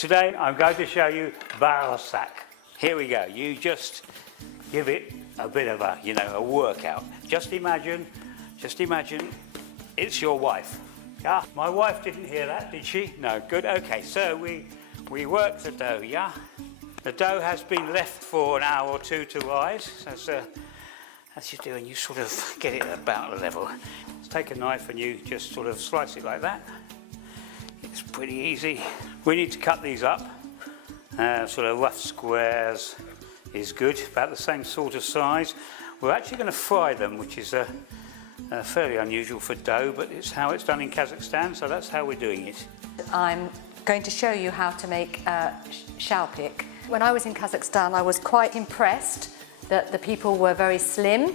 Today I'm going to show you Bauırsak. Here we go. You just give it a bit of a, a workout. Just imagine it's your wife. Yeah, my wife didn't hear that, did she? No, good. Okay, so we work the dough, yeah? The dough has been left for an hour or two to rise. As you do, and you sort of get it about level. Let's take a knife and you just sort of slice it like that. It's pretty easy. We need to cut these up. Sort of rough squares is good, about the same sort of size. We're actually going to fry them, which is fairly unusual for dough, but it's how it's done in Kazakhstan, so that's how we're doing it. I'm going to show you how to make şelpek. When I was in Kazakhstan, I was quite impressed that the people were very slim.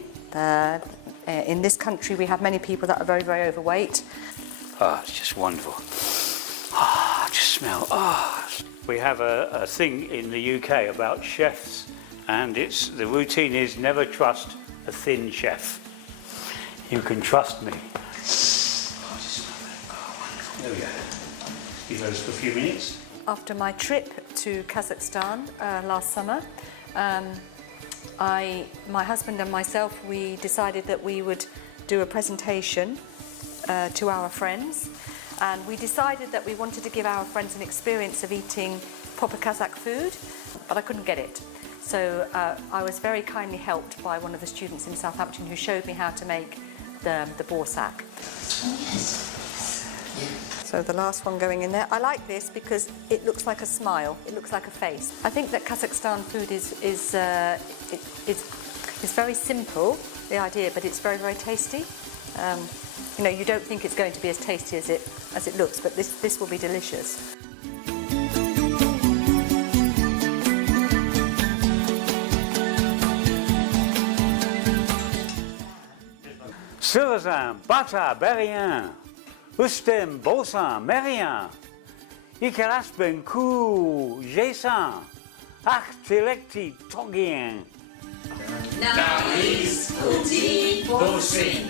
In this country, we have many people that are very, very overweight. Oh, it's just wonderful. Oh, just smell. Oh. We have a thing in the UK about chefs, and the routine is never trust a thin chef. You can trust me. Oh, just smell that. Oh, wonderful. There we go. Leave those for a few minutes. After my trip to Kazakhstan last summer, my husband and myself, we decided that we would do a presentation to our friends, and we decided that we wanted to give our friends an experience of eating proper Kazakh food, but I couldn't get it. So I was very kindly helped by one of the students in Southampton who showed me how to make the Bauırsak. So the last one going in there. I like this because it looks like a smile, it looks like a face. I think that Kazakhstan food is very simple, the idea, but it's very, very tasty. You don't think it's going to be as tasty as it looks, but this will be delicious. Sırızan, bata, beryan, üstem, bolsan, meryan, ikaras ben ku, jesan, ah, trilekti, togien. Now he's Uti Bosin.